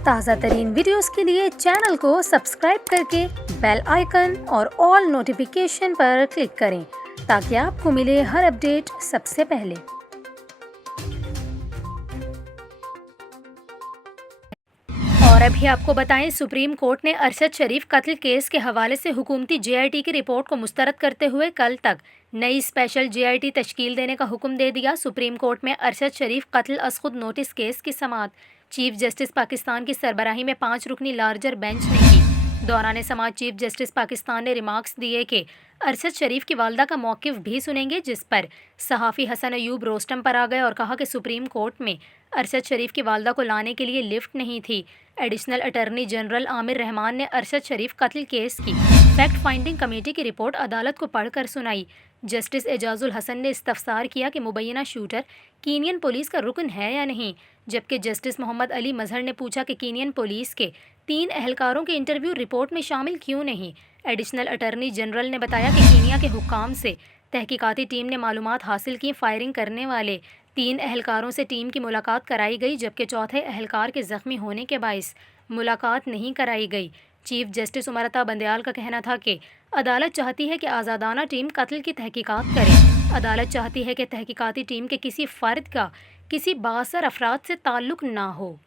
ताज़ा तरीन वीडियोस के लिए चैनल को सब्सक्राइब करके बेल आइकन और ऑल नोटिफिकेशन पर क्लिक करें ताकि आपको मिले हर अपडेट सबसे पहले। और अभी आपको बताएं, सुप्रीम कोर्ट ने अरशद शरीफ कत्ल केस के हवाले से हुकूमती जेआईटी की रिपोर्ट को मुस्तरद करते हुए कल तक नई स्पेशल जेआईटी तश्कील देने का हुक्म दे दिया। सुप्रीम कोर्ट में अरशद शरीफ कत्ल अज खुद नोटिस केस की समाअत चीफ जस्टिस पाकिस्तान की सरबराही में 5 रुकनी लार्जर बेंच ने की। दौरान समाअत चीफ जस्टिस पाकिस्तान ने रिमार्क्स दिए कि अरशद शरीफ की वालदा का मौक़िफ़ भी सुनेंगे, जिस पर सहाफ़ी हसन अयूब रोस्टम पर आ गए और कहा कि सुप्रीम कोर्ट में अरशद शरीफ की वालदा को लाने के लिए लिफ्ट नहीं थी। Additional attorney general Aamir Rahman ने अरशद शरीफ कत्ल केस की फैक्ट फाइंडिंग कमेटी की रिपोर्ट अदालत को पढ़कर सुनाई। जस्टिस एजाजुल हसन ने इस्तफसार किया कि मुबैना शूटर कीनियन पुलिस का रुकन है या नहीं, जबकि जस्टिस मोहम्मद अली मजहर ने पूछा कि कीनियन पुलिस के 3 एहलकारों के इंटरव्यू रिपोर्ट में शामिल क्यों नहीं। एडिशनल अटॉर्नी जनरल ने बताया कि कीनिया के हुक्काम से तहकीकाती टीम ने मालूमात हासिल की। फायरिंग करने वाले 3 एहलकारों से टीम की मुलाकात कराई गई, जबकि चौथे एहलकार के ज़ख्मी होने के बाइस मुलाकात नहीं कराई गई। चीफ जस्टिस उमर अता बंदयाल का कहना था कि अदालत चाहती है कि आज़ादाना टीम कत्ल की तहकीकात करे। अदालत चाहती है कि तहकीकाती टीम के किसी फ़र्द का किसी बाअसर अफराद से ताल्लुक़ ना हो।